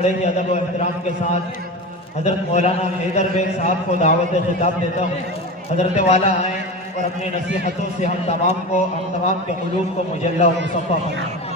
بڑے ہی ادب و احترام کے ساتھ حضرت مولانا حیدر بیگ صاحب کو دعوت خطاب دیتا ہوں۔ حضرت والا آئیں اور اپنی نصیحتوں سے ہم تمام کے قلوب کو مجلہ و مصفہ فرمائیں۔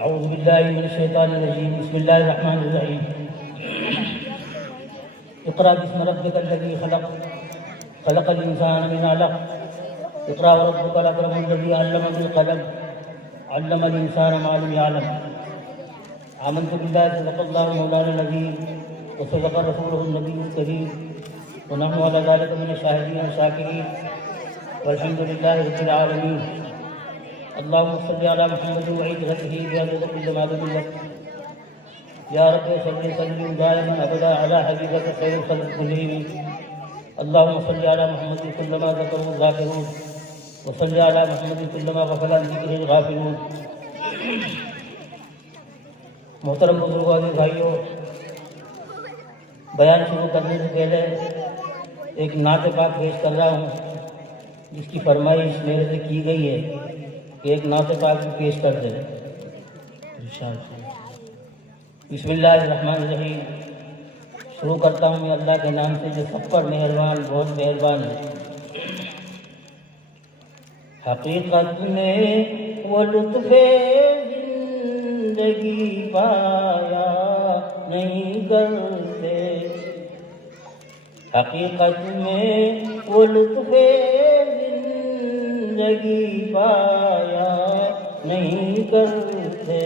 اعوذ باللہ من الشیطان الرجیم بسم اللہ الرحمن الرحیم اقرأ باسم ربک الذی خلق خلق الانسان من علق اقرأ وربک الاکرم الذی علم بالقلم علم الانسان ما لم يعلم آمنت باللہ صدق اللہ مولانا العظیم وصدق رسولہ النبی الکریم ونحن علی ذلک من الشاہدین والشاکرین والحمد للہ رب العالمین اللهم صل على محمد وعزته بهذا كل ما لك يا رب صل وسلم دائما ابدا على حبيبك خير الخلق كلهم اللهم صل على محمد كلما ذكره الذاكرون وصل على محمد كلما غفل عن ذكره الغافلون۔ محترم بزرگوں اور بھائیوں، بیان شروع کرنے سے پہلے ایک نعت پاک پیش کر رہا ہوں جس کی فرمائش میرے سے کی گئی ہے کہ ایک نعت پاک بھی پیش کر دیں۔ بسم اللہ الرحمن الرحیم۔ شروع کرتا ہوں میں اللہ کے نام سے جو سب پر مہربان بہت مہربان ہے۔ حقیقت میں وہ لطف زندگی پایا نہیں کرتے، حقیقت میں وہ لطف زندگی پایا نہیں کرتے،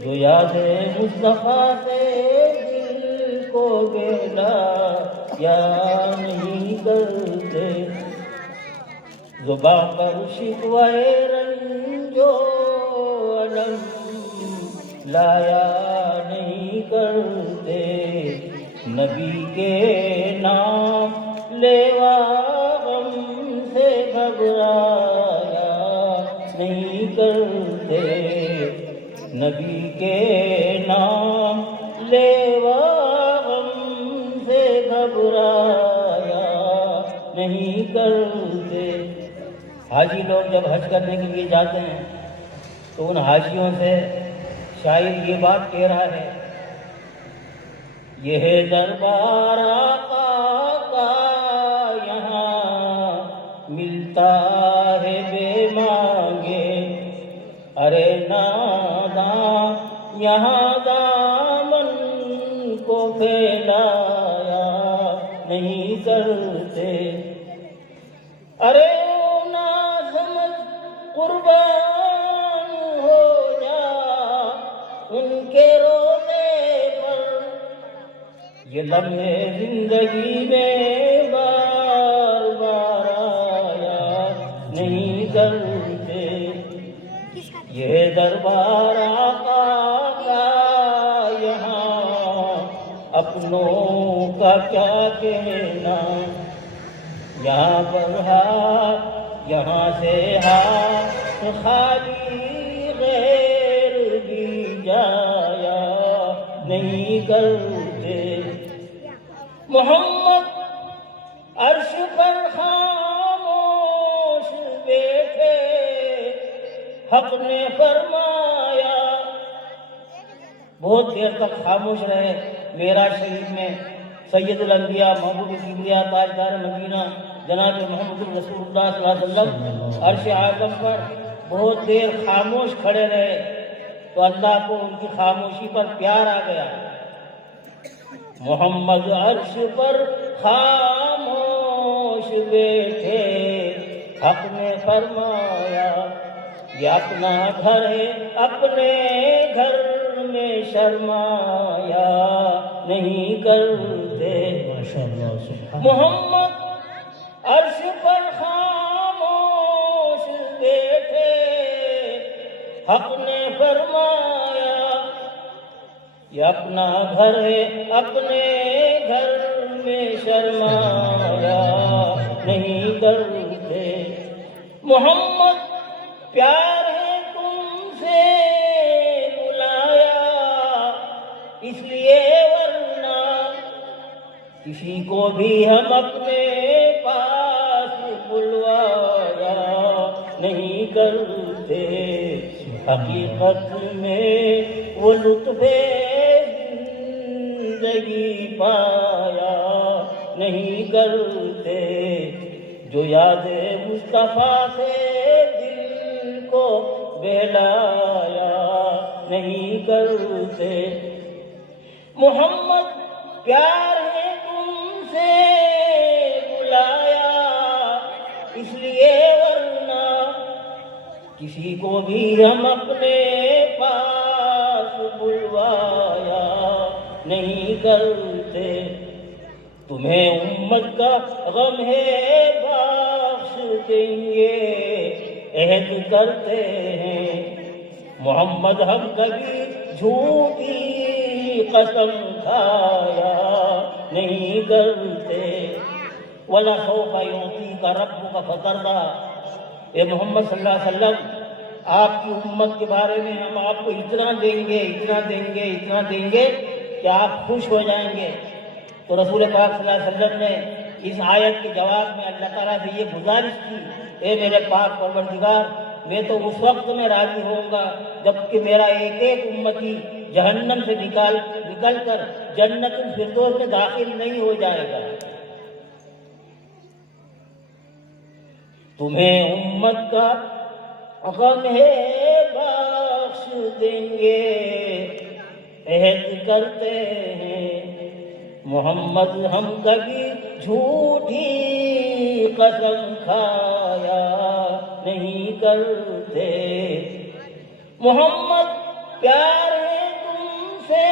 جو یاد مصطفیٰ سے دل کو بیلا یا نہیں کرتے، زباں پر شکوہ رنج و الم لایا نہیں کرتے، نبی کے نام لیوا غم سے گھبرایا نہیں کرتے، نبی کے نام لیوا غم سے گھبرایا نہیں کرتے۔ حاجی لوگ جب حج کرنے کے لیے جاتے ہیں تو ان حاجیوں سے شاعر یہ بات کہہ رہا ہے، یہ ہے دربار آقا کا یہاں ملتا ہے بے مانگے، ارے ناداں یہاں دامن کو پھیلایا نہیں کرتے، ارے نا سمجھ قربان ہو جا ان کے روزے پر، یہ لمحے زندگی میں بار بار آیا نہیں کرتے، یہ دربار آقا کا یہاں اپنوں کا کیا کہنا، یہاں پر ہاتھ یہاں سے ہاتھ خالی غیر بھی جایا نہیں کرتے، محمد عرش پر خاموش بیٹھے، حق نے فرمایا، بہت دیر تک خاموش رہے۔ معراج شریف میں سید الانبیاء محبوب کبریا تاجدار مدینہ جناب محمد رسول اللہ صلی اللہ علیہ وسلم عرش اعظم پر بہت دیر خاموش کھڑے رہے تو اللہ کو ان کی خاموشی پر پیار آ گیا۔ محمد عرش پر خاموش بیٹھے، حق نے فرمایا یہ اپنا گھر ہے، اپنے گھر میں شرمایا نہیں کرتے۔ ماشاءاللہ سبحان محمد عرش پر خاموش بیٹھے، حق نے فرمایا یہ اپنا گھر ہے، اپنے گھر میں شرمایا نہیں کرتے۔ محمد پیار ہے تم سے بلایا، اس لیے ورنہ کسی کو بھی ہم اپنے پاس بلوایا نہیں کرتے۔ حقیقت میں وہ لطف زندگی پایا نہیں کرتے، جو یاد مصطفیٰ سے دل کو بہلایا نہیں کرتے۔ محمد پیار ہے تم سے بلایا، اس لیے ورنہ کسی کو بھی ہم اپنے پاس بلوایا نہیں کرتے۔ تمہیں امت کا غم ہے بخش دیں گے عہد کرتے ہیں، محمد ہم کبھی جھوٹی قسم کھایا نہیں کرتے۔ وَلَسَوْفَ يُعْطِيكَ رَبُّكَ فَتَرْضَىٰ، اے محمد صلی اللہ علیہ وسلم آپ کی امت کے بارے میں ہم آپ کو اتنا دیں گے، اتنا دیں گے، اتنا دیں گے کہ آپ خوش ہو جائیں گے۔ تو رسول پاک صلی اللہ علیہ وسلم نے اس آیت کے جواب میں اللہ تعالیٰ سے یہ گزارش کی، اے میرے پاک پروردگار میں تو اس وقت میں راضی ہوں گا جب کہ میرا ایک ایک امتی جہنم سے نکل کر جنت الفردوس میں داخل نہیں ہو جائے گا۔ تمہیں امت کا غم ہے بخش دیں گے عہد کرتے ہیں، محمد ہم کبھی جھوٹی قسم کھایا نہیں کرتے۔ محمد پیار ہے تم سے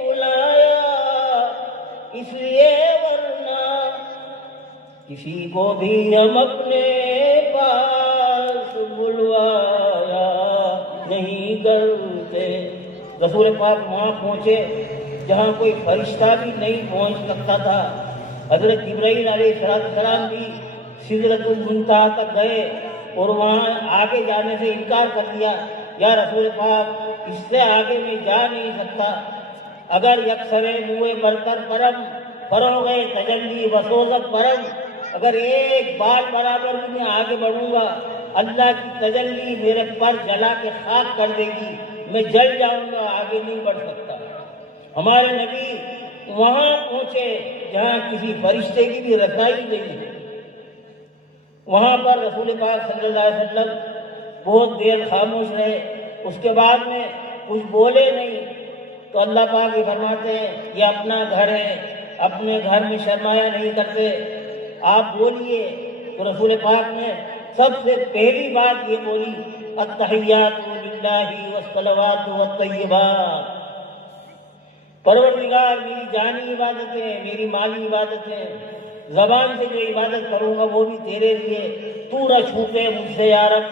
بلایا، اس لیے ورنہ کسی کو بھی ہم اپنے پاس بلوایا نہیں کرتے۔ رسول پاک وہاں پہنچے جہاں کوئی فرشتہ بھی نہیں پہنچ سکتا تھا۔ حضرت جبرائیل علیہ السلام بھی سدرۃ المنتہا تک گئے اور وہاں آگے جانے سے انکار کر دیا، یا رسول پاک اس سے آگے میں جا نہیں سکتا، اگر یکسرے موئے برتر پرم فروغ تجلی وسوزت پرم، اگر ایک بال برابر بھی میں آگے بڑھوں گا اللہ کی تجلی میرے پر جلا کے خاک کر دے گی، میں جل جاؤں گا، آگے نہیں بڑھ سکتا۔ ہمارے نبی وہاں پہنچے جہاں کسی فرشتے کی بھی رسائی نہیں ہے، وہاں پر رسول پاک صلی اللہ علیہ وسلم بہت دیر خاموش رہے، اس کے بعد میں کچھ بولے نہیں۔ تو اللہ پاک یہ فرماتے ہیں یہ اپنا گھر ہے، اپنے گھر میں شرمایا نہیں کرتے، آپ بولیے۔ تو رسول پاک نے سب سے پہلی بات یہ بولی، التحیات للہ والصلوات والطیبات، پروردگار میری جانی عبادتیں، میری مالی عبادتیں، زبان سے جو عبادت کروں گا وہ بھی تیرے لیے، تو نہ چھوٹے مجھ سے یا رب،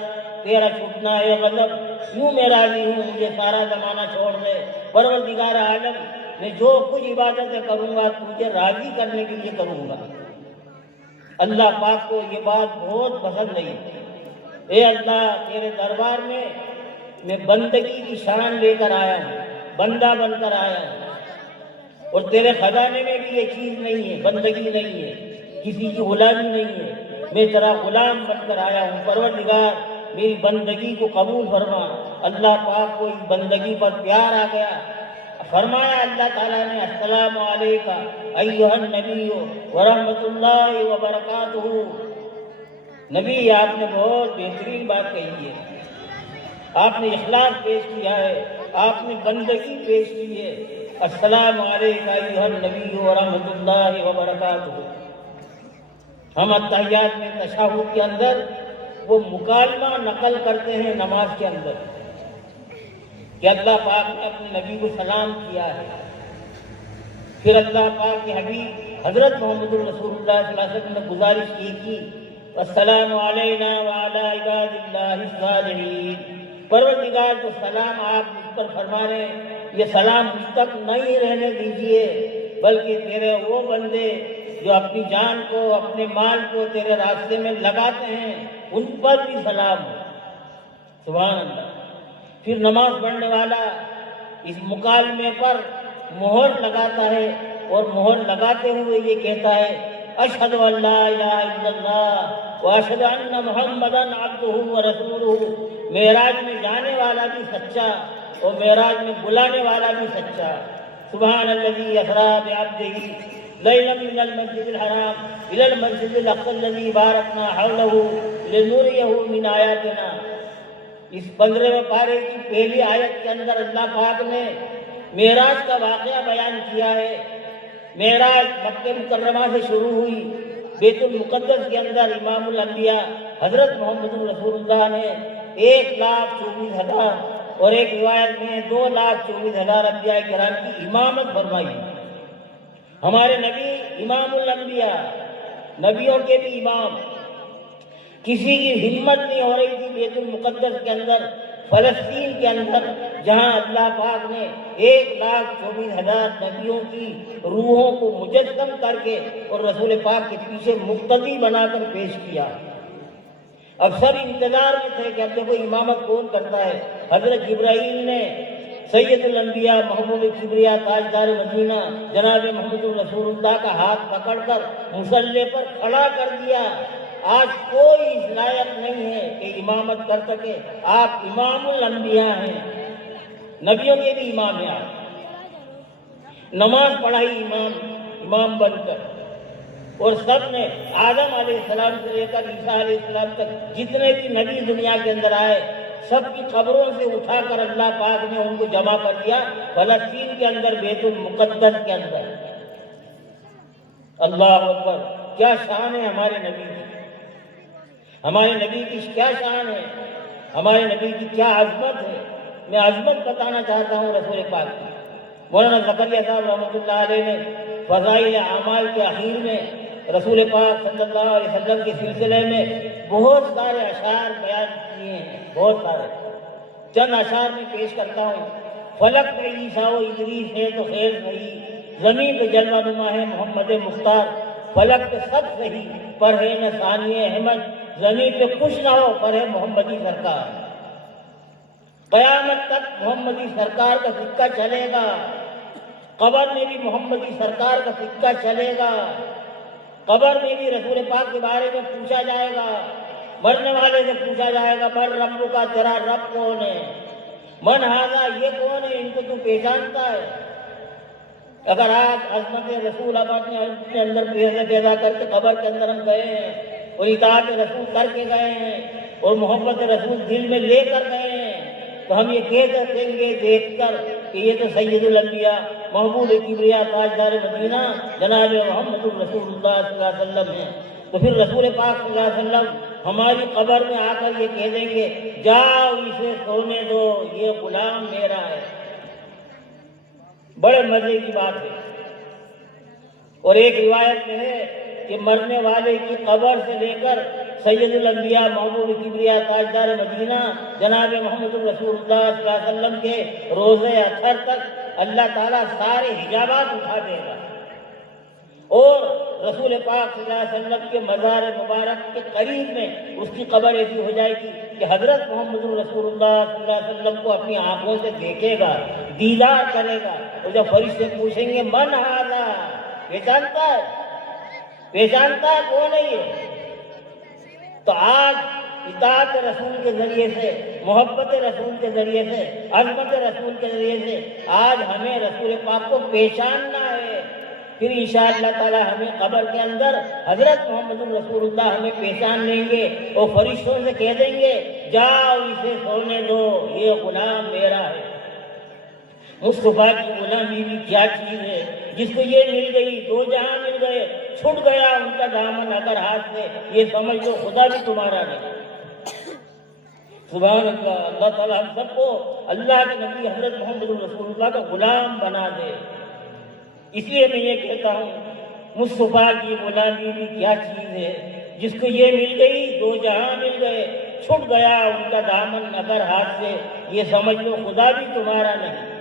تیرا چھوٹنا ہے غضب، یوں میں راضی ہوں مجھے سارا زمانہ چھوڑ دے۔ پروردگار عالم میں جو کچھ عبادتیں کروں گا تجھے راضی کرنے کے لیے کروں گا۔ اللہ پاک کو یہ بات بہت پسند نہیں۔ اے اللہ تیرے دربار میں بندگی کی شان لے کر آیا ہوں، بندہ بن کر آیا ہوں، اور تیرے خزانے میں بھی یہ چیز نہیں ہے، بندگی نہیں ہے، کسی کی غلامی نہیں ہے، میں تیرا غلام بن کر آیا ہوں۔ پروردگار میری بندگی کو قبول فرما۔ اللہ پاک کو اس بندگی پر پیار آ گیا، فرمایا اللہ تعالیٰ نے السلام علیکہ ایھا النبی ورحمۃ اللہ وبرکاتہ۔ نبی آپ نے بہت بہترین بات کہی ہے، آپ نے اخلاص پیش کیا ہے، آپ نے بندگی پیش کی ہے۔ السلام علیکہ ایھا النبی ورحمۃ اللہ وبرکاتہ۔ ہم التحیات میں تشہد کے اندر وہ مکالمہ نقل کرتے ہیں نماز کے اندر کہ اللہ پاک نے اپنے نبی کو سلام کیا ہے. پھر اللہ پاک کے حبیب حضرت محمد رسول اللہ صلی اللہ علیہ وسلم نے گزارش کی السلام علینا وعلی عباد اللہ الصالحین. پروردگار کو سلام آپ مجھ پر فرما رہے ہیں، یہ سلام مجھ تک نہیں رہنے دیجیے بلکہ تیرے وہ بندے جو اپنی جان کو اپنے مال کو تیرے راستے میں لگاتے ہیں ان پر بھی سلام ہو. سبحان اللہ. پھر نماز پڑھنے والا اس مکالمے پر مہر لگاتا ہے اور مہر لگاتے ہوئے یہ کہتا ہے اشہد ان لا الہ الا اللہ واشہد ان محمدا عبدہ ورسولہ. معراج میں جانے والا بھی سچا اور معراج میں بلانے والا بھی سچا. سبحان الذی اسری بعبدہ لیلا من المسجد الحرام الی المسجد الاقصی الذی بارکنا حولہ لنریہ من آیاتنا. اس 15ویں پارے کی پہلی آیت کے اندر اللہ پاک نے معراج کا واقعہ بیان کیا ہے. معراج مکہ مکرمہ سے شروع ہوئی. بیت المقدس کے اندر امام الانبیاء حضرت محمد رسول اللہ نے 1,24,000 اور ایک روایت میں 2,24,000 انبیاء کرام کی امامت فرمائی. ہمارے نبی امام الانبیاء، نبیوں کے بھی امام. کسی کی ہمت نہیں ہو رہی تھی بیت المقدس کے اندر، فلسطین کے اندر، جہاں اللہ پاک نے 1,24,000 نبیوں کی روحوں کو مجسم کر کے اور رسول پاک کے پیچھے مقتدی بنا کر پیش کیا. اب سب انتظار میں تھے کہ اب دیکھو امامت کون کرتا ہے. حضرت جبرائیل نے سید الانبیاء محبوب کبریا تاجدار مدینہ جناب محمد رسول اللہ کا ہاتھ پکڑ کر مصلی پر کھڑا کر دیا. آج کوئی اس لائق نہیں ہے کہ امامت کر سکے. آپ امام الانبیاء ہیں، نبیوں کے بھی امام ہیں. آپ نماز پڑھائی امام بن کر، اور سب نے آدم علیہ السلام سے لے کر عیسیٰ علیہ السلام تک جتنے بھی نبی دنیا کے اندر آئے سب کی قبروں سے اٹھا کر اللہ پاک نے ان کو جمع کر دیا فلسطین کے اندر، بیت المقدس کے اندر. اللہ اکبر. کیا شان ہے ہمارے نبی کی، ہمارے نبی کی کیا شان ہے، ہمارے نبی کی کیا عظمت ہے. میں عظمت بتانا چاہتا ہوں رسول پاک کی. مولانا زکریا صاحب رحمۃ اللہ علیہ نے فضائل اعمال کے اخیر میں رسول پاک صلی اللہ علیہ وسلم کے سلسلے میں بہت سارے اشعار بیان کیے ہیں. بہت سارے چند اشعار میں پیش کرتا ہوں. فلک میں عیسیٰ و ادریس ہے تو خیر صحیح، زمین پہ جلوہ نما ہے محمد مختار. فلک پہ سب صحیح پر ہے نہ ثانی احمد، زمین پہ کچھ نہ ہو پر ہے محمدی سرکار. قیامت تک محمدی سرکار کا سکہ چلے گا، قبر میں بھی محمدی سرکار کا سکہ چلے گا. قبر میں بھی رسول پاک کے بارے میں پوچھا جائے گا. مرنے والے سے پوچھا جائے گا من رب کا، تیرا رب کون ہے؟ من ھذا، یہ کون ہے، ان کو تو پہچانتا ہے؟ اگر آج عظمت رسول اب اپنے اندر پیدا کر کے قبر کے اندر ہم گئے ہیں اور اطاعت رسول کر کے گئے ہیں اور محبت رسول دل میں لے کر گئے ہیں، تو ہم یہ کہہ سکیں گے دیکھ کر کہ یہ تو سید الانبیاء محبوب کبریا تاجدار مدینہ جناب محمد رسول اللہ صلی اللہ علیہ وسلم ہیں. تو پھر رسول پاک صلی اللہ علیہ وسلم ہماری قبر میں آ کر یہ کہہ دیں گے جاؤ اسے سونے دو، یہ غلام میرا ہے. بڑے مزے کی بات ہے. اور ایک روایت میں ہے کہ مرنے والے کی قبر سے لے کر سید الانبیاء محبوب کبریا تاجدار مدینہ جناب محمد رسول اللہ صلی اللہ علیہ وسلم کے روزے اثر تک اللہ تعالیٰ سارے حجابات اٹھا دے گا، اور رسول پاک صلی اللہ علیہ وسلم کے مزار مبارک کے قریب میں اس کی قبر ایسی ہو جائے گی کہ حضرت محمد رسول اللہ صلی اللہ علیہ وسلم کو اپنی آنکھوں سے دیکھے گا، دیدار کرے گا. اور جب فرشتے پوچھیں گے من ھذا، پہچانتا ہے، پہچانتا ہے کون ہے یہ؟ تو آج اطاعت رسول کے ذریعے سے، محبت رسول کے ذریعے سے، عظمت رسول کے ذریعے سے آج ہمیں رسول پاک کو پہچاننا ہے. پھر انشاءاللہ تعالی ہمیں قبر کے اندر حضرت محمد رسول اللہ ہمیں پہچان لیں گے اور فرشتوں سے کہہ دیں گے جاؤ اسے سونے دو، یہ غلام میرا ہے. مصطفیٰ کی غلامی بھی کیا چیز ہے، جس کو یہ مل گئی 2 جہاں مل گئے، چھوٹ گیا ان کا دامن اگر ہاتھ سے، یہ سمجھ لو خدا بھی تمہارا نہیں. سبحان اللہ، اللہ تعالیٰ ہم سب کو اللہ کے نبی حضرت محمد رسول اللہ کا غلام بنا دے۔ اس لیے میں یہ کہتا ہوں مصطفیٰ کی غلامی بھی کیا چیز ہے، جس کو یہ مل گئی دو جہاں مل گئے، چھٹ گیا ان کا دامن اگر ہاتھ سے، یہ سمجھ لو خدا بھی تمہارا نہیں۔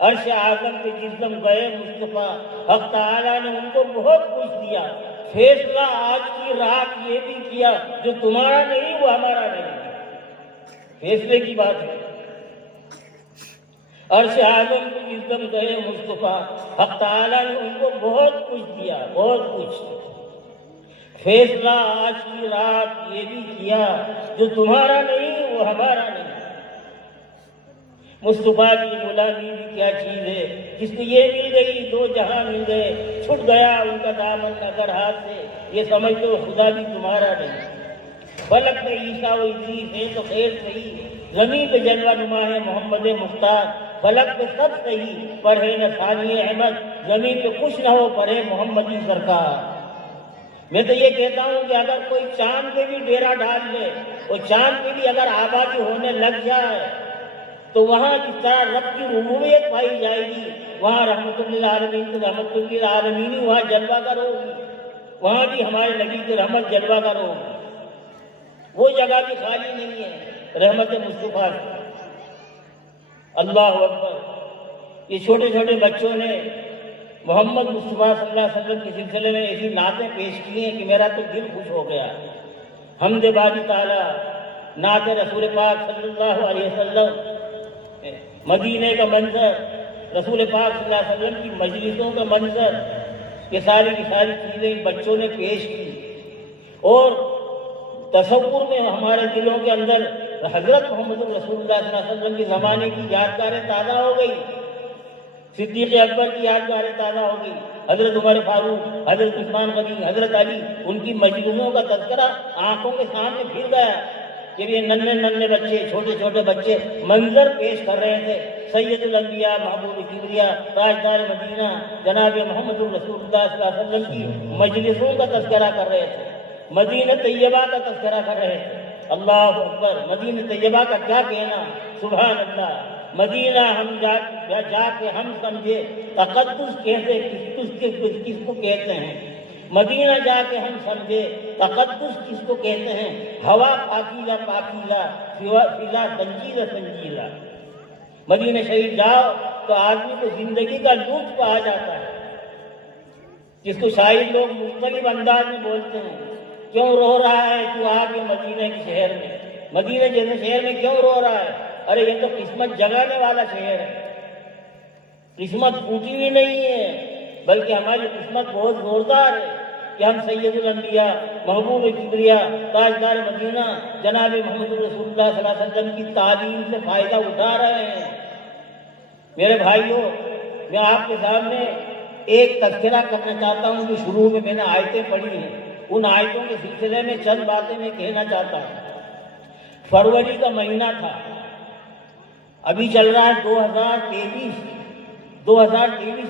عرش اعظم پہ جس دم گئے مصطفیٰ، حق تعالیٰ نے ان کو بہت کچھ دیا، فیصلہ آج کی رات یہ بھی کیا جو تمہارا نہیں وہ ہمارا نہیں، فیصلے کی بات ہے۔ عرش اعظم پہ جس دم گئے مصطفیٰ، حق تعالیٰ نے ان کو بہت کچھ دیا، بہت کچھ، فیصلہ آج کی رات یہ بھی کیا جو تمہارا نہیں وہ ہمارا نہیں۔ مصطفیٰ کی غلامی بھی کیا چیز ہے، جس کو یہ مل گئی دو جہاں مل گئے، چھٹ گیا ان کا دامن اگر ہاتھ سے، یہ سمجھ لو خدا بھی تمہارا نہیں۔ فلک میں عیسیٰ و ادریس ہے تو خیر صحیح، زمین پہ جلوہ نما ہے محمد مختار، فلک پہ سب صحیح پر ہے نہ ثانی احمد، زمین پہ کچھ نہ ہو پر ہے محمدی سرکار۔ میں تو یہ کہتا ہوں کہ اگر کوئی چاند پہ بھی ڈیرا ڈال لے اور چاند پہ بھی اگر آبادی ہونے لگ جائے تو وہاں جس طرح رب کی ربوبیت پائی جائے گی، وہاں رحمت للعالمین کی رحمت للعالمین وہاں جلوہ گر ہوگی، وہاں بھی ہمارے نبی کی رحمت جلوہ گر ہوگی، وہ جگہ بھی خالی نہیں ہے رحمت مصطفیٰ کی۔ اللہ اکبر۔ یہ چھوٹے چھوٹے بچوں نے محمد مصطفیٰ صلی اللہ علیہ وسلم کے سلسلے میں ایسی نعتیں پیش کی ہیں کہ میرا تو دل خوش ہو گیا۔ حمد باری تعالیٰ، نعت رسول پاک صلی اللہ علیہ وسلم، مدینے کا منظر، رسول پاک صلی اللہ علیہ وسلم کی مجلسوں کا منظر، یہ ساری کی ساری چیزیں بچوں نے پیش کی، اور تصور میں ہمارے دلوں کے اندر حضرت محمد رسول اللہ صلی اللہ علیہ وسلم کے زمانے کی یادگاریں تازہ ہو گئی، صدیق اکبر کی یادگاریں تازہ ہو گئی، حضرت عمر فاروق، حضرت عثمان غنی، حضرت علی، ان کی مجلسوں کا تذکرہ آنکھوں کے سامنے پھر گیا کہ یہ ننھے ننھے بچے، چھوٹے چھوٹے بچے منظر پیش کر رہے تھے، سید الانبیاء، محبوب کبریا، تاجدار مدینہ جناب محمد رسول اللہ صلی اللہ علیہ وسلم کی مجلسوں کا تذکرہ کر رہے تھے، مدینہ طیبہ کا تذکرہ کر رہے تھے۔ اللہ اکبر۔ مدینہ طیبہ کا کیا کہنا، سبحان اللہ۔ مدینہ ہم جا کے ہم سمجھے تقدس کہتے کس کو کہتے ہیں، مدینہ جا کے ہم سمجھے تقدس کس کو کہتے ہیں، ہوا پاکیزہ پاکیزہ، فضا سنجیدہ سنجیدہ۔ مدینہ شریف جاؤ تو آدمی کو زندگی کا لطف آ جاتا ہے، جس کو شاعر لوگ مختلف انداز میں بولتے ہیں، کیوں رو رہا ہے تو آ کے مدینہ کے شہر میں، مدینہ جیسے شہر میں کیوں رو رہا ہے؟ ارے یہ تو قسمت جگانے والا شہر ہے، قسمت پھوٹی ہوئی نہیں ہے، بلکہ ہماری قسمت بہت زوردار ہے کہ ہم سید الانبیاء، محبوب کبریا، تاجدار مدینہ جناب محمد رسول اللہ صلی اللہ علیہ وسلم کی تعلیم سے فائدہ اٹھا رہے ہیں۔ میرے بھائیوں، میں آپ کے سامنے ایک تذکرہ کرنا چاہتا ہوں کہ شروع میں نے آیتیں پڑھی ہیں، ان آیتوں کے سلسلے میں چند باتیں میں کہنا چاہتا ہوں۔ فروری کا مہینہ تھا، ابھی چل رہا ہے 2023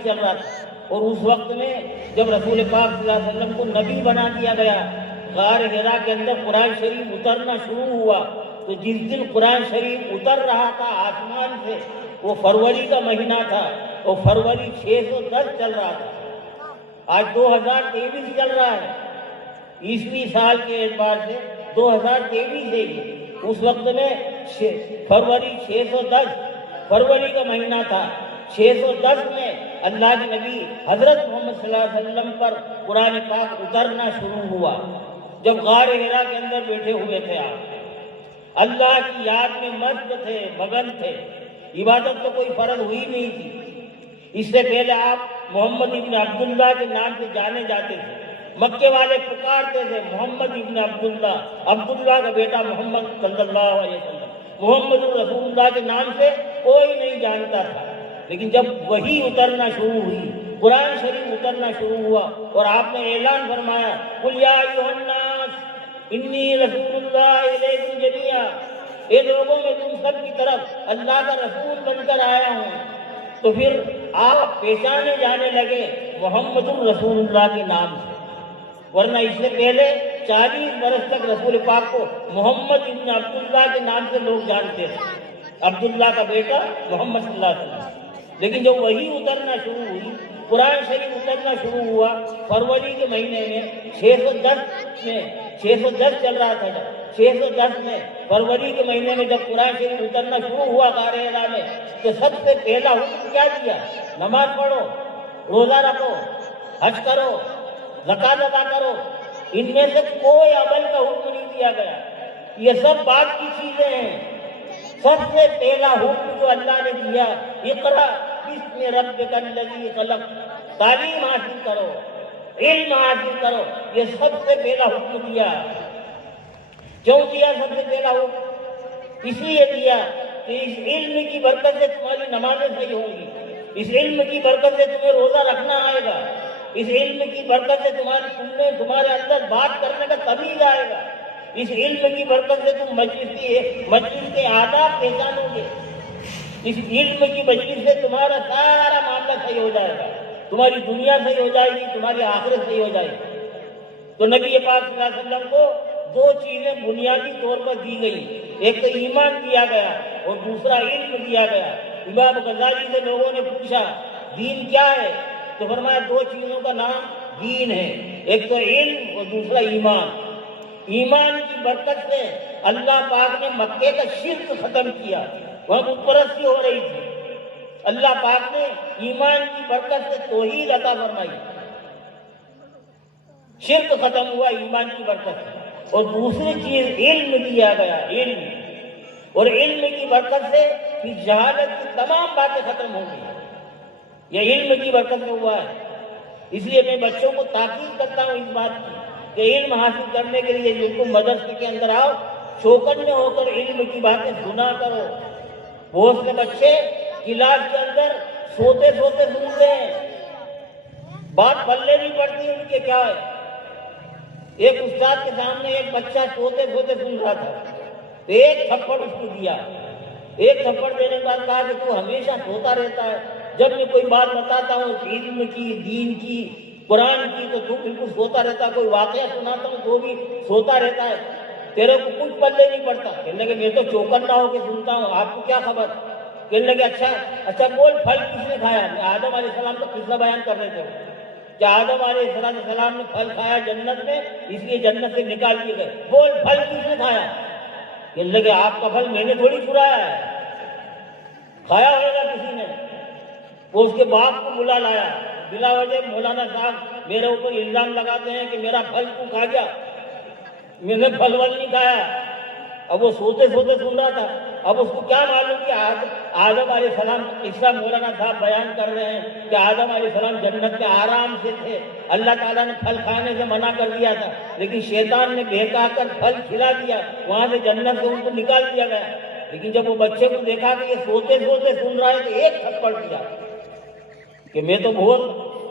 چل رہا تھا، اور اس وقت میں جب رسول پاک صلی اللہ علیہ وسلم کو نبی بنا دیا گیا، غار حرا کے اندر قرآن شریف اترنا شروع ہوا، تو جس دن قرآن شریف اتر رہا تھا آسمان سے وہ فروری کا مہینہ تھا، اور فروری 610 چل رہا تھا۔ آج 2023 چل رہا ہے، عیسوی سال کے اعتبار سے 2023 ہے ہی، اس وقت میں فروری 610 فروری کا مہینہ تھا۔ 610 میں اللہ کے نبی حضرت محمد صلی اللہ علیہ وسلم پر قرآن پاک اترنا شروع ہوا، جب غار حرا کے اندر بیٹھے ہوئے تھے آپ، اللہ کی یاد میں مست تھے، مگن تھے، عبادت تو کوئی فرض ہوئی نہیں تھی۔ اس سے پہلے آپ محمد ابن عبداللہ کے نام سے جانے جاتے تھے، مکے والے پکارتے تھے محمد ابن عبداللہ، عبداللہ کا بیٹا محمد صلی اللہ علیہ وسلم، محمد رسول اللہ کے نام سے کوئی نہیں جانتا تھا۔ لیکن جب وحی اترنا شروع ہوئی، قرآن شریف اترنا شروع ہوا، اور آپ نے اعلان فرمایا قل یا ایھا الناس انی رسول اللہ الیکم جمیعا، اے لوگوں میں تم سب کی طرف اللہ کا رسول بن کر آیا ہوں، تو پھر آپ پہچانے جانے لگے محمد الرسول اللہ کے نام سے، ورنہ اس سے پہلے 40 برس تک رسول پاک کو محمد ابن عبداللہ کے نام سے لوگ جانتے تھے، عبداللہ کا بیٹا محمد صلی اللہ علیہ وسلم۔ لیکن جب وحی اترنا شروع ہوئی، قرآن شریف اترنا شروع ہوا، فروری کے مہینے میں 610 چل رہا تھا، جب 610 میں فروری کے مہینے میں جب قرآن شریف اترنا شروع ہوا غار حرا میں، تو سب سے پہلا حکم کیا دیا؟ نماز پڑھو، روزہ رکھو، حج کرو، زکات ادا کرو۔ ان میں سے کوئی عمل کا حکم نہیں دیا گیا، یہ سب بات کی چیزیں ہیں۔ سب سے پہلا حکم جو اللہ نے دیا، اقرا بسم ربک الذی خلق، تعلیم حاصل کرو، علم حاصل کرو، یہ سب سے پہلا حکم دیا۔ کیوں دیا سب سے پہلا حکم؟ اس لیے دیا کہ اس علم کی برکت سے تمہاری نمازیں صحیح ہوں گی، اس علم کی برکت سے تمہیں روزہ رکھنا آئے گا، اس علم کی برکت سے تمہارے اندر بات کرنے کا تمیز آئے گا، اس علم کی برکت سے تم مجلس کے آداب پہچانو گے، اس علم کی مجلس سے تمہارا سارا معاملہ صحیح ہو جائے گا، تمہاری دنیا صحیح ہو جائے گی، تمہاری آخرت صحیح ہو جائے گی۔ تو نبی پاک صلی اللہ علیہ وسلم کو 2 چیزیں بنیادی طور پر دی گئی، ایک تو ایمان دیا گیا اور دوسرا علم دیا گیا۔ امام غزالی سے لوگوں نے پوچھا دین کیا ہے، تو فرمایا 2 چیزوں کا نام دین ہے، ایک تو علم اور دوسرا ایمان۔ ایمان کی برکت سے اللہ پاک نے مکے کا شرک ختم کیا، وہاں بت پرستی ہو رہی تھی، اللہ پاک نے ایمان کی برکت سے توحید عطا فرمائی، شرک ختم ہوا ایمان کی برکت سے۔ اور دوسری چیز علم دیا گیا، علم، اور علم کی برکت سے پھر جہالت کی تمام باتیں ختم ہو گئی، یہ علم کی برکت سے ہوا ہے۔ اس لیے میں بچوں کو تاکید کرتا ہوں اس بات کی کہ علم حاصل کرنے کے لیے جو تم مدرسے کے اندر آؤ، چوکنے ہو کر علم کی باتیں سنا کرو۔ بہت سے بچے کلاس کے اندر سوتے سوتے سنتے ہیں، بات پلے نہیں پڑتی ان کے کیا ہے۔ ایک استاد کے سامنے ایک بچہ سوتے سوتے سن رہا تھا، تو ایک تھپڑ اس کو دیا، ایک تھپڑ دینے کے بعد کہا کہ تو ہمیشہ سوتا رہتا ہے، جب میں کوئی بات بتاتا ہوں علم کی، دین کی، قرآن کی، تو بالکل سوتا رہتا ہے، کوئی واقعہ سناتا ہوں تو بھی سوتا رہتا ہے، تیرے کو کچھ پلے نہیں پڑتا۔ کہنے لگے میں تو چوکنا ہو کے سنتا ہوں، آپ کو کیا خبر؟ کہنے لگے اچھا بول پھل کس نے کھایا؟ آدم علیہ السلام کا قصہ بیان کر رہے تھے کہ آدم علیہ السلام نے پھل کھایا جنت میں، اس لیے جنت سے نکال دیے گئے، بول پھل کس نے کھایا؟ کہنے لگے آپ کا پھل میں نے تھوڑی چرایا ہے، کھایا ہوگا کسی نے۔ وہ اس کے باپ کو بلا لایا، بلا وجہ مولانا صاحب میرے اوپر الزام لگاتے ہیں کہ میرا پھل تو کھا گیا، میں نے پھل ول نہیں کھایا۔ اب وہ سوتے سوتے سن رہا تھا، اب اس کو کیا معلوم کہ آدم علیہ السلام کا قصہ مولانا صاحب بیان کر رہے ہیں کہ آدم علیہ السلام جنت میں آرام سے تھے، اللہ تعالیٰ نے پھل کھانے سے منع کر دیا تھا، لیکن شیطان نے بہکا کر پھل کھلا دیا، وہاں سے جنت سے ان کو نکال دیا گیا۔ لیکن جب وہ بچے کو دیکھا کہ یہ سوتے سوتے سن رہا ہے تو ایک تھپڑ دیا کہ میں تو بہت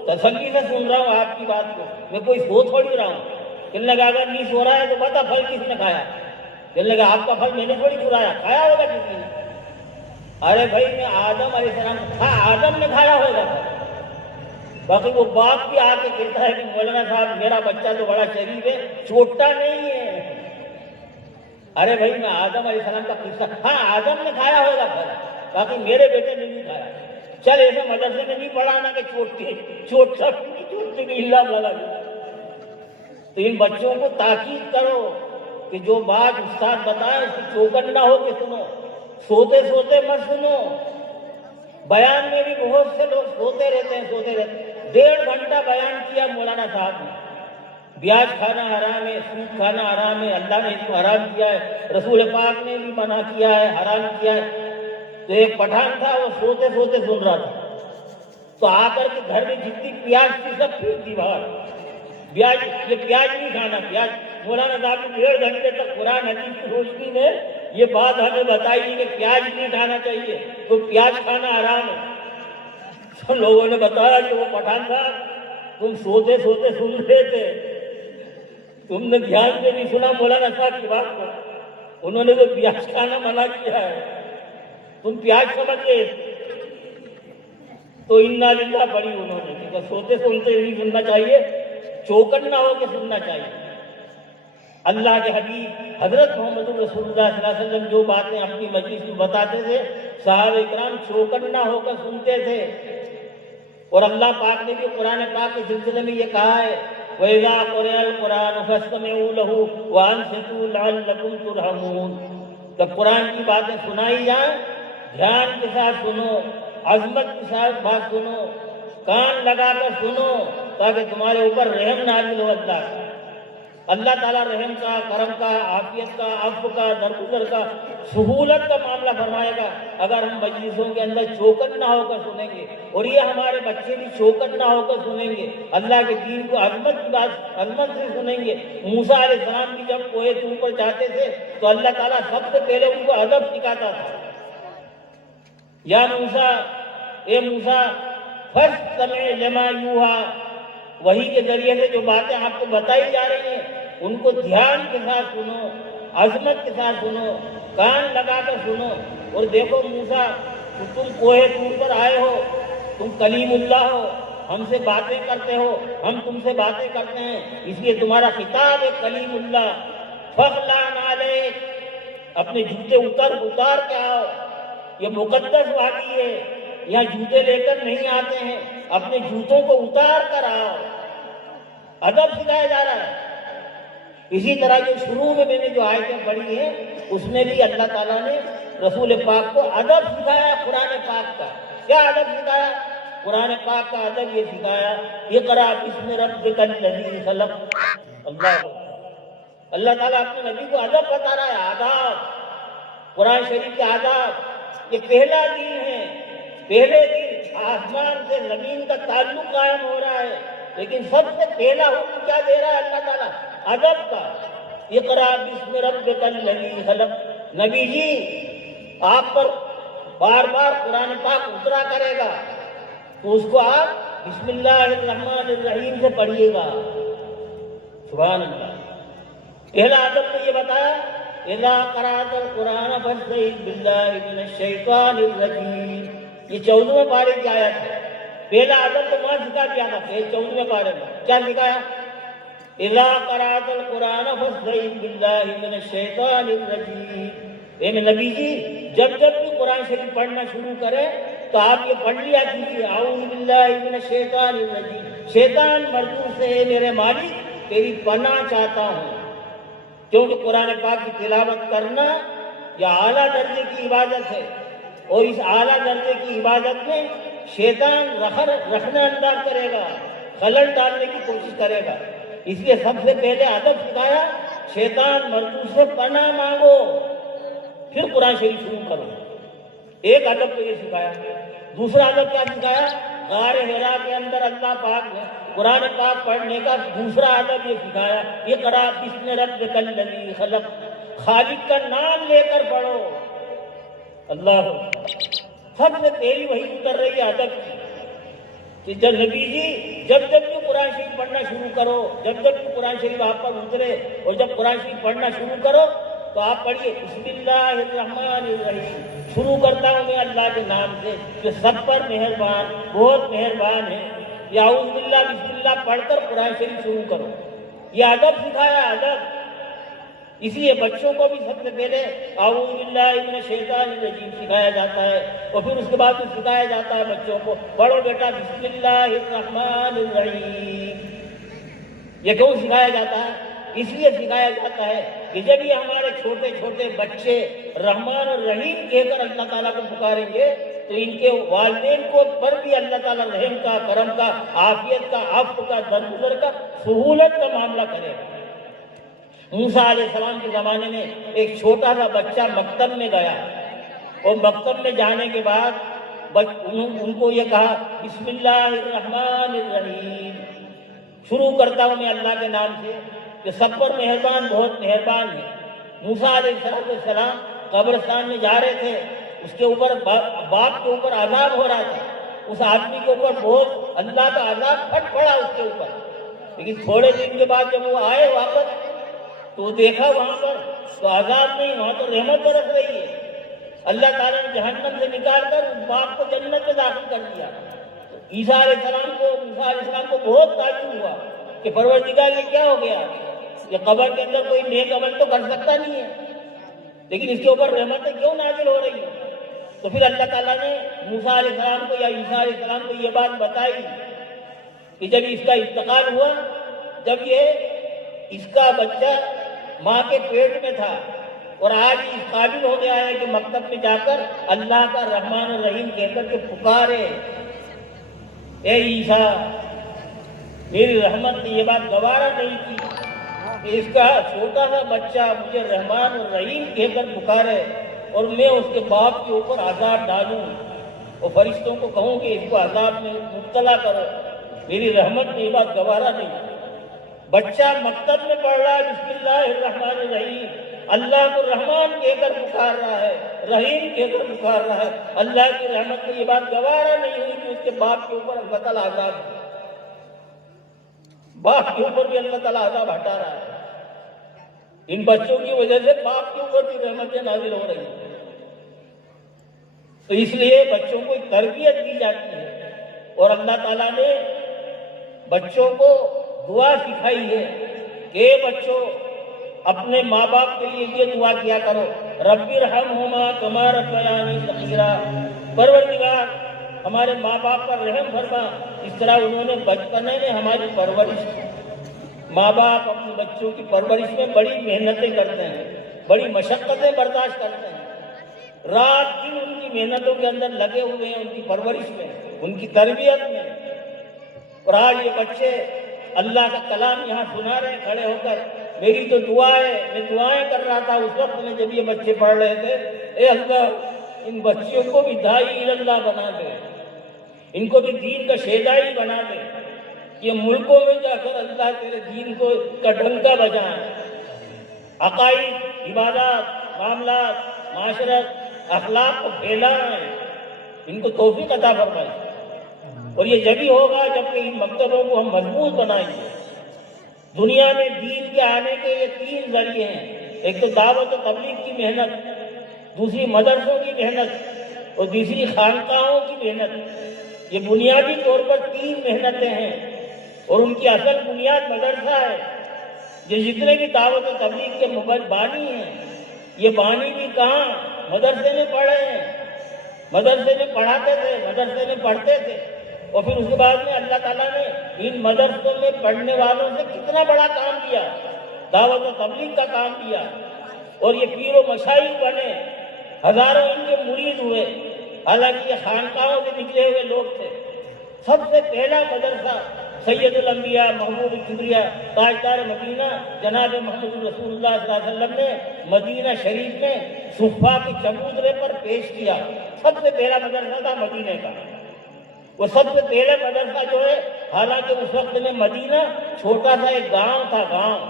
تسلی سے سن رہا ہوں آپ کی بات کو، میں کوئی سو تھوڑی رہا ہوں۔ کہنے لگا اگر نہیں سو رہا ہے تو بتا پھل کس نے کھایا؟ کہنے لگا آپ کا پھل میں نے تھوڑی چرایا، کھایا ہوگا کسی نے۔ ارے بھائی میں آدم علیہ السلام آدم نے کھایا ہوگا پھل۔ باقی وہ باپ بھی آ کے کہتا ہے کہ مولانا صاحب میرا بچہ تو بڑا شریف ہے، چھوٹا نہیں ہے۔ ارے بھائی میں آدم علیہ السلام کا قصہ، آدم نے کھایا ہوگا پھل، باقی میرے بیٹے نے نہیں کھایا۔ چل ایسے مدرسے میں نہیں پڑھانا کہ چوٹا کی اللہ لگا دیا۔ تو ان بچوں کو تاکید کرو کہ جو بات استاد بتائے اس کو چوکن نہ ہو کے سنو، سوتے سوتے مت سنو۔ بیان میں بھی بہت سے لوگ سوتے رہتے ہیں۔ 1.5 گھنٹہ بیان کیا مولانا صاحب نے، بیاج کھانا حرام ہے، سود کھانا حرام ہے، اللہ نے اس کو حرام کیا ہے، رسول پاک نے بھی منع کیا ہے، حرام کیا ہے۔ تو ایک پٹھان تھا، وہ سوتے سوتے سن رہا تھا، تو آ کر کے گھر میں جتنی پیاز تھی سب پھینک دی باہر۔ پیاز نہیں کھانا، پیاز مولانا صاحب نے 1.5 گھنٹے تک قرآن حدیث کی روشنی میں یہ بات ہمیں بتائی کہ پیاز نہیں کھانا چاہیے، تو پیاز کھانا حرام ہے۔ سب لوگوں نے بتایا کہ وہ پٹھان صاحب تم سوتے سوتے سن رہے تھے، تم نے دھیان سے نہیں سنا مولانا صاحب کی بات کو، انہوں نے تو پیاز کھانا منع کیا ہے، تم پیاز سمجھ گئے۔ تو انا للہ پڑھی انہوں نے کہ سوتے سنتے نہیں سننا چاہیے، چوکن نہ ہو کے سننا چاہیے۔ اللہ کے حبیب حضرت محمد رسول اللہ صلی اللہ علیہ وسلم جو باتیں اپنی مجلس میں بتاتے تھے صحابہ کرام چوکنا ہو کر سنتے تھے. اور اللہ پاک نے بھی قرآن پاک کے سلسلے میں یہ کہا ہے وَإِذَا قُرِئَ الْقُرْآنُ فَاسْتَمِعُوا لَهُ وَأَنصِتُوا لَعَلَّكُمْ تُرْحَمُونَ. جب قرآن کی باتیں سنائی جائیں دھیان کے ساتھ سنو, عظمت کے ساتھ بات سنو, کان لگا کر سنو تاکہ تمہارے اوپر رحم نازل ہو. اللہ تعالیٰ رحم کا, کرم کا, عافیت کا, عفو کا, درگزر کا, سہولت کا معاملہ فرمائے گا اگر ہم مجلسوں کے اندر چوکنا ہو کر سنیں گے. اور یہ ہمارے بچے بھی چوکنا ہو کر سنیں گے, اللہ کے دین کو عظمت سے سنیں گے. موسیٰ علیہ السلام بھی جب کوہ طور پر جاتے تھے تو اللہ تعالیٰ سب سے پہلے ان کو ادب سکھاتا تھا. یا موسیٰ, اے موسیٰ فاستمع لما یوحیٰ, وحی کے ذریعے سے جو باتیں آپ کو بتائی جا رہی ہیں ان کو دھیان کے ساتھ سنو, عظمت کے ساتھ سنو, کان لگا کر سنو. اور دیکھو موسیٰ, تم کوہ طور پر آئے ہو, تم کلیم اللہ ہو, ہم سے باتیں کرتے ہو, ہم تم سے باتیں کرتے ہیں, اس لیے تمہارا خطاب ہے کلیم اللہ. فخلع نعلیک, اپنے جوتے اتار کے آؤ, یہ مقدس وادی ہے, یہاں جوتے لے کر نہیں آتے ہیں, اپنے جوتوں کو اتار کر آؤ. ادب سکھایا جا رہا ہے. اسی طرح جو شروع میں نے جو آیتیں پڑھی ہیں اس میں بھی اللہ تعالیٰ نے رسول پاک کو ادب سکھایا. قرآن پاک کا کیا ادب سکھایا؟ قرآن پاک کا ادب یہ سکھایا اقرأ بسم ربک الذی خلق. اللہ تعالیٰ اپنے نبی کو ادب بتا رہا ہے, آداب, قرآن شریف کے آداب. یہ پہلا دین ہے, پہلے دن آسمان سے زمین کا تعلق قائم ہو رہا ہے, لیکن سب سے پہلا حکم کیا دے رہا ہے اللہ تعالیٰ؟ ادب کا. اقرأ بسم ربک الذی خلق. نبی جی آپ پر بار بار قرآن پاک اترا کرے گا تو اس کو آپ بسم اللہ الرحمن الرحیم سے پڑھیے گا. سبحان اللہ. پہلا ادب تو یہ بتایا اذا قرأت القرآن فاستعذ باللہ من الشیطان الرجیم. یہ 14ویں پارے کی آیت ہے. پہلا ادب تو وہاں سکھا دیا تھا 14ویں پارے میں. کیا سکھایا؟ اذا قرأت القرآن فاستعذ باللہ من الشیطان الرجیم. اے نبی جی جب بھی قرآن شریف پڑھنا شروع کریں تو آپ یہ پڑھ لیا کیجیے اعوذ باللہ من الشیطان الرجیم. شیطان مردود سے میرے مالک تیری پناہ چاہتا ہوں. کیونکہ قرآن پاک کی تلاوت کرنا یہ اعلیٰ درجے کی عبادت ہے, اور اس اعلیٰ درجے کی عبادت میں شیطان رخنہ انداز کرے گا, خلل ڈالنے کی کوشش کرے گا. اس لیے سب سے پہلے ادب سکھایا شیطان مردود سے پناہ مانگو, پھر قرآن شریف شروع کرو. ایک ادب تو یہ سکھایا. دوسرا ادب کیا سکھایا؟ غار حرا کے اندر اللہ پاک نے قرآن پاک پڑھنے کا دوسرا ادب یہ سکھایا اقرأ بسم ربک الذی خلق. خالق کا نام لے کر پڑھو. اللہ سب سے پہلی وہی اتر رہی ہے ادب کی کہ جب نبی جی جب بھی قرآن شریف پڑھنا شروع کرو, جب بھی قرآن شریف آپ پر اترے اور جب قرآن شریف پڑھنا شروع کرو تو آپ پڑھیے بسم اللہ الرحمن الرحیم. شروع کرتا ہوں میں اللہ کے نام سے جو سب پر مہربان بہت مہربان ہے. یا اعوذ باللہ بسم اللہ پڑھ کر قرآن شریف شروع کرو. یہ ادب سکھایا, ادب. اس لیے بچوں کو بھی سب سے پہلے اعوذ باللہ من الشیطان الرجیم سکھایا جاتا ہے, اور پھر اس کے بعد سکھایا جاتا ہے بچوں کو پڑھو بیٹا بسم اللہ الرحمن الرحیم. یہ کیوں سکھایا جاتا ہے؟ اس لیے سکھایا جاتا ہے کہ جب یہ ہمارے چھوٹے چھوٹے بچے رحمان اور رحیم کہہ کر اللہ تعالیٰ کو پکاریں گے تو ان کے والدین کو پر بھی اللہ تعالیٰ رحم کا, کرم کا, عافیت کا, عفو کا, درگزر کا, سہولت کا معاملہ کرے گا. موسیٰ علیہ السلام کے زمانے میں ایک چھوٹا سا بچہ مکتب میں گیا, اور مکتب میں جانے کے بعد ان کو یہ کہا بسم اللہ الرحمن الرحیم. شروع کرتا ہوں میں اللہ کے نام سے کہ سب پر مہربان بہت مہربان ہے. موسیٰ علیہ السلام قبرستان میں جا رہے تھے, اس کے اوپر باپ کے اوپر عذاب ہو رہا تھا. اس آدمی کے اوپر بہت اللہ کا عذاب پھٹ پڑا اس کے اوپر. لیکن تھوڑے دن کے بعد جب وہ آئے واپس تو دیکھا وہاں پر تو عذاب نہیں, وہاں تو رحمت برس رہی ہے. اللہ تعالیٰ نے جہنم سے نکال کر اس باپ کو جنت میں داخل کر دیا. موسیٰ علیہ السلام کو بہت تعجب ہوا کہ پروردگار یہ کیا ہو گیا, کہ قبر کے اندر کوئی نیک عمل تو کر سکتا نہیں ہے، لیکن اس کے اوپر رحمتیں کیوں نازل ہو رہی ہیں؟ تو پھر اللہ تعالیٰ نے موسیٰ علیہ السلام کو یا عیسیٰ علیہ السلام کو یہ بات بتائی کہ جب اس کا انتقال ہوا، جب یہ اس کا بچہ ماں کے پیٹ میں تھا اور آج اس قابل ہو گیا ہے کہ مکتب میں جا کر اللہ کا رحمان الرحیم کہہ کر کے پکارے، اے عیسیٰ میری رحمت نے یہ بات گوارا نہیں کی کہ اس کا چھوٹا سا بچہ مجھے رحمان الرحیم کہہ کر پکارے اور میں اس کے باپ کے اوپر عذاب ڈالوں اور فرشتوں کو کہوں کہ اس کو عذاب میں مبتلا کرو، میری رحمت نے یہ بات گوارا نہیں کی۔ بچہ مکتب میں پڑھ رہا ہے بسم اللہ الرحمن الرحیم، اللہ کو رحمان کہہ کر پکار رہا ہے، رحیم کہہ کر پکار رہا ہے، اللہ کی رحمت نے یہ بات گوارا نہیں ہوئی کہ اس کے باپ کے اوپر اللہ تعالیٰ عذاب دے، باپ کے اوپر بھی اللہ تعالیٰ عذاب ہٹا رہا ہے۔ ان بچوں کی وجہ سے باپ کے اوپر بھی رحمتیں نازل ہو رہی ہیں۔ تو اس لیے بچوں کو ایک تربیت دی جاتی ہے اور اللہ تعالیٰ نے بچوں کو دعا سکھائی ہے کہ بچوں اپنے ماں باپ کے لیے یہ دعا کیا کرو، رب ارحمہما کما ربیانی صغیرا، پروردگار ہمارے ماں باپ پر رحم فرما اس طرح انہوں نے بچپنے میں ہماری پرورش کی۔ ماں باپ اپنے بچوں کی پرورش میں بڑی محنتیں کرتے ہیں، بڑی مشقتیں برداشت کرتے ہیں، رات دن ان کی محنتوں کے اندر لگے ہوئے ہیں، ان کی پرورش میں، ان کی تربیت میں۔ اور آج یہ بچے اللہ کا کلام یہاں سنا رہے ہیں کھڑے ہو کر، میری تو دعا ہے، میں دعائیں کر رہا تھا اس وقت میں جب یہ بچے پڑھ رہے تھے، اے اللہ ان بچیوں کو بھی داعی اللہ بنا دے، ان کو بھی دین کا شیدائی بنا دے، یہ ملکوں میں جا کر اللہ تیرے دین کو کا ڈنکا بجائیں، عقائد، عبادات، معاملات، معاشرت، اخلاق کو پھیلائیں، ان کو توفیق عطا فرمائے۔ اور یہ جبھی ہوگا جب کہ ان مکتبوں کو ہم مضبوط بنائیں گے۔ دنیا میں دین کے آنے کے یہ تین ذریعے ہیں، ایک تو دعوت و تبلیغ کی محنت، دوسری مدرسوں کی محنت اور تیسری خانقاہوں کی محنت۔ یہ بنیادی طور پر تین محنتیں ہیں اور ان کی اصل بنیاد مدرسہ ہے۔ یہ جتنے بھی دعوت و تبلیغ کے بانی ہیں، یہ بانی بھی کہاں؟ مدرسے میں پڑھے ہیں، مدرسے میں پڑھاتے تھے، مدرسے میں پڑھتے تھے، اور پھر اس کے بعد میں اللہ تعالیٰ نے ان مدرسوں میں پڑھنے والوں سے کتنا بڑا کام کیا، دعوت و تبلیغ کا کام کیا، اور یہ پیر و مشائخ بنے، ہزاروں ان کے مرید ہوئے، حالانکہ یہ خانقاہوں سے نکلے ہوئے لوگ تھے۔ سب سے پہلا مدرسہ سید الانبیاء محبوب کبریا تاجدار مدینہ جناب محمد رسول اللہ صلی اللہ علیہ وسلم نے مدینہ شریف میں صفا کے چبوترے پر پیش کیا۔ سب سے پہلا مدرسہ تھا مدینہ کا، وہ سب سے پہلے مدرسہ جو ہے، حالانکہ اس وقت میں مدینہ چھوٹا سا ایک گاؤں تھا، گاؤں،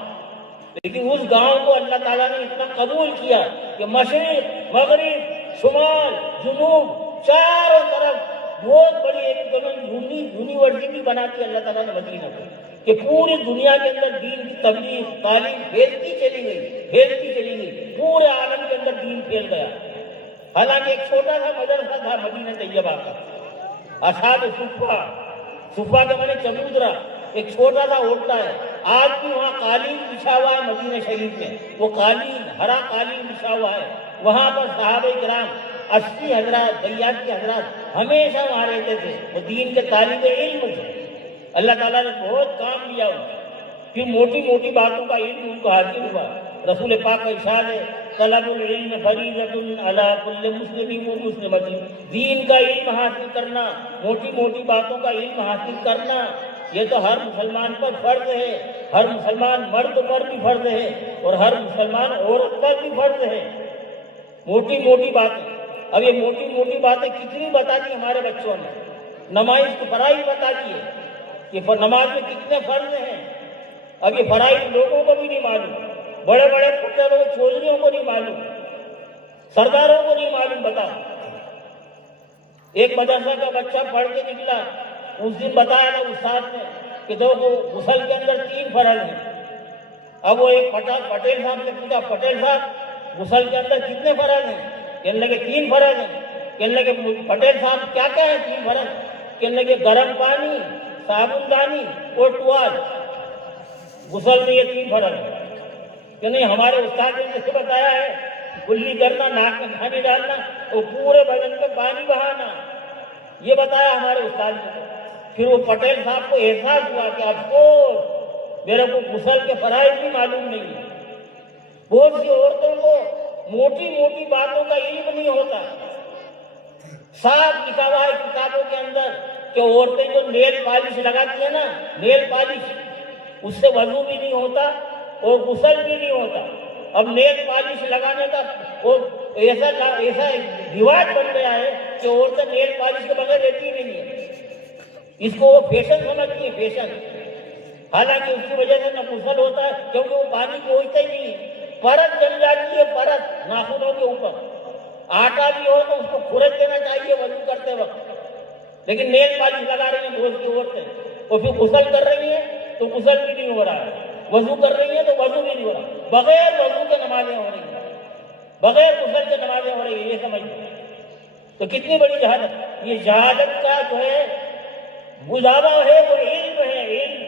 لیکن اس گاؤں کو اللہ تعالیٰ نے اتنا قبول کیا کہ مشرق، مغرب، شمال، جنوب، چاروں طرف بہت بڑی ایک یونیورسٹی بنا دی اللہ تعالیٰ نے مدینہ کو، کہ پوری دنیا کے اندر دین کی تبلیغ، تعلیم پھیلتی چلی گئی، پورے عالم کے اندر دین پھیل گیا۔ حالانکہ ایک چھوٹا سا مدرسہ تھا مدینہ طیبہ کا، اصحاب صفا کا معنی چبوترا، ایک چھوٹا سا ہوتا ہے، آج بھی وہاں قالین بچھا ہوا ہے مدینہ شریف میں، وہ قالین، ہرا قالین بچھا ہوا ہے، وہاں پر صحابہ کرام 80 حضرات، بیات کے حضرات ہمیشہ وہاں رہتے تھے، وہ دین کے طالب علم تھے، اللہ تعالیٰ نے بہت کام دیا ان کو۔ پھر موٹی موٹی باتوں کا علم ان کو حاصل ہوا۔ رسول پاک کا ارشاد ہے، طلب العلم فریضۃ علی کل مسلم و مسلمۃ، دین کا علم حاصل کرنا، موٹی موٹی باتوں کا علم حاصل کرنا، یہ تو ہر مسلمان پر فرض ہے، ہر مسلمان مرد پر بھی فرض ہے اور ہر مسلمان عورت پر بھی فرض ہے۔ موٹی موٹی باتیں، اب یہ موٹی موٹی باتیں کتنی بتا دی ہمارے بچوں نے، نماز کی فرائض بتا دی ہے کہ نماز میں کتنے فرض ہیں، اب یہ فرائض لوگوں کو بھی نہیں معلوم، بڑے بڑے پٹروں چودھریوں کو نہیں معلوم، سرداروں کو نہیں معلوم۔ بتاؤ، ایک مدرسہ کا بچہ پڑھ کے نکلا، اس دن بتایا تھا استاد نے کہ دیکھو غسل کے اندر 3 فرض ہیں۔ اب وہ ایک پٹیل صاحب سے پوچھا، پٹیل صاحب غسل کے اندر کتنے فرض ہیں؟ کہنے لگے 3 فرض ہیں۔ کہنے لگے پٹیل صاحب کیا کیا ہے 3 فرض؟ کہنے لگے گرم پانی، صابن دانی اور ٹوال، غسل میں یہ 3 فرض ہیں۔ کہ نہیں ہمارے استاد نے جیسے بتایا ہے کلی کرنا، ناک میں پانی ڈالنا اور پورے بدن میں پانی بہانا، یہ بتایا ہمارے استاد نے۔ پھر وہ پٹیل صاحب کو احساس ہوا کہ افسوس میرے کو غسل کے فرائض بھی معلوم نہیں ہے۔ بہت سی عورتوں کو موٹی موٹی باتوں کا علم نہیں ہوتا۔ صاف لکھا ہوا ہے کتابوں کے اندر کہ عورتیں جو نیل پالش لگاتی ہیں نا، نیل پالش، اس سے وضو بھی نہیں ہوتا اور غسل بھی نہیں ہوتا۔ اب نیل پالش لگانے کا وہ ایسا رواج بن گیا ہے کہ عورتیں نیل پالش کے بغیر رہتی ہی نہیں ہے۔ اس کو وہ فیشن سمجھتی ہے، فیشن۔ حالانکہ اس کی وجہ سے نہ غسل ہوتا ہے کیونکہ وہ پانی پہنچتا ہی نہیں، پرت جم جاتی ہے، پرت ناخنوں کے اوپر۔ آٹا بھی ہو تو اس کو کھرچ دینا چاہیے وضو کرتے وقت، لیکن نیل پالش لگا رہی ہیں بہت سی عورتیں، اور پھر غسل کر رہی ہیں تو غسل بھی نہیں ہو رہا ہے، وضو کر رہی ہیں تو وضو بھی نہیں ہو رہا، بغیر وضو کے نمازیں ہو رہی ہیں، بغیر غسل کے نمازیں ہو رہی ہیں، یہ سمجھ لو۔ تو کتنی بڑی جہالت! یہ جہالت کا جو ہے گزارا ہے وہ علم ہے، علم۔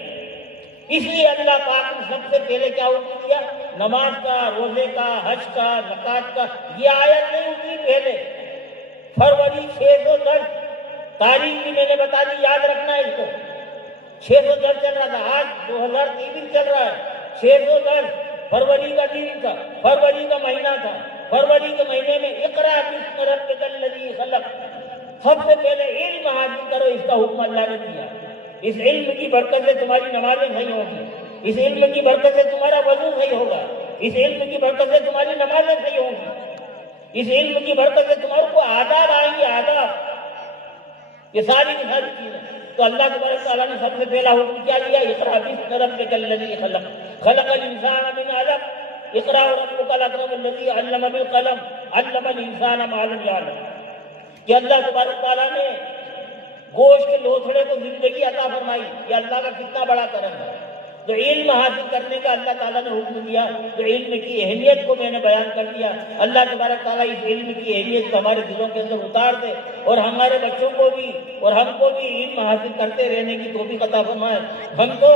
اس لیے اللہ پاک نے سب سے پہلے کیا حکم دیا؟ نماز کا، روزے کا، حج کا، زکوٰۃ کا۔ یہ آیت نہیں اتری پہلے۔ فروری 610 تاریخ بھی میں نے بتا دی، یاد رکھنا ہے اس کو۔ 610 چل رہا تھا، آج 2023 چل رہا ہے۔ 610 فروری کا دن تھا، فروری کا مہینہ تھا۔ فروری کے مہینے میں اقرأ باسم ربک الذی خلق، سب سے پہلے علم حاصل کرو، اس کا حکم اللہ نے دیا۔ اس علم کی برکت سے تمہاری نمازیں صحیح ہوگی، اس علم کی برکت سے تمہارا وضو صحیح ہوگا، اس علم کی برکت سے تمہاری نمازیں صحیح ہوں گی، اس علم کی برکت سے تمہارے کو آداب آئیں گے، آداب، یہ ساری کی ساری چیزیں۔ تو اللہ تبارک تعالیٰ نے سب سے پہلا حکم کیا دیا؟ اقرأ باسم ربک الذی خلق، خلق الانسان من علق، اقرأ وربک الاکرم الذی علم بالقلم، علم الانسان ما لم یعلم۔ کہ اللہ تبارک تعالیٰ نے گوشت کے لوتھڑے کو زندگی عطا فرمائی، یہ اللہ کا کتنا بڑا کرم ہے۔ تو علم حاصل کرنے کا اللہ تعالیٰ نے حکم دیا، تو علم کی اہمیت کو میں نے بیان کر دیا۔ اللہ تبارک تعالیٰ اس علم کی اہمیت کو ہمارے دلوں کے اندر اتار دے، اور ہمارے بچوں کو بھی اور ہم کو بھی علم حاصل کرتے رہنے کی توفیق عطا فرمائے۔ ہم تو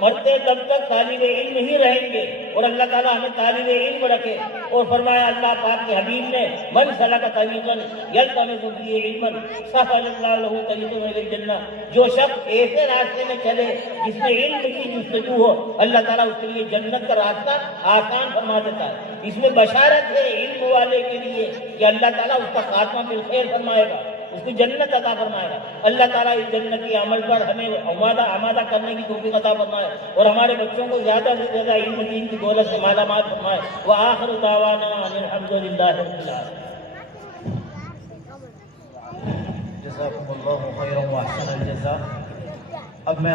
مرتے دم تک طالب علم ہی رہیں گے، اور اللہ تعالیٰ ہمیں طالب علم رکھے۔ اور فرمایا اللہ پاک کے حبیب نے، من سلک طریقا یلتمس فیہ علما سہل اللہ لہ طریقا الی الجنہ، جو شخص ایسے راستے میں چلے جس میں علم کی جستجو ہو، اللہ تعالیٰ اس کے لیے جنت کا راستہ آسان فرما دیتا ہے۔ اس میں بشارت ہے علم والے کے لیے کہ اللہ تعالیٰ اس کا خاتمہ بالخیر فرمائے گا، اس کو جنت عطا فرمائے گا۔ اللہ تعالیٰ اس جنتی عمل پر ہمیں آمادہ کرنے کی توفیق عطا فرمائے، اور ہمارے بچوں کو زیادہ سے زیادہ علم دین کی دولت سے مالا مال فرمائے۔ وآخر دعوانا ان الحمد للہ رب العالمین۔ جزاکم اللہ خیرا واحسن الجزاء۔ اب میں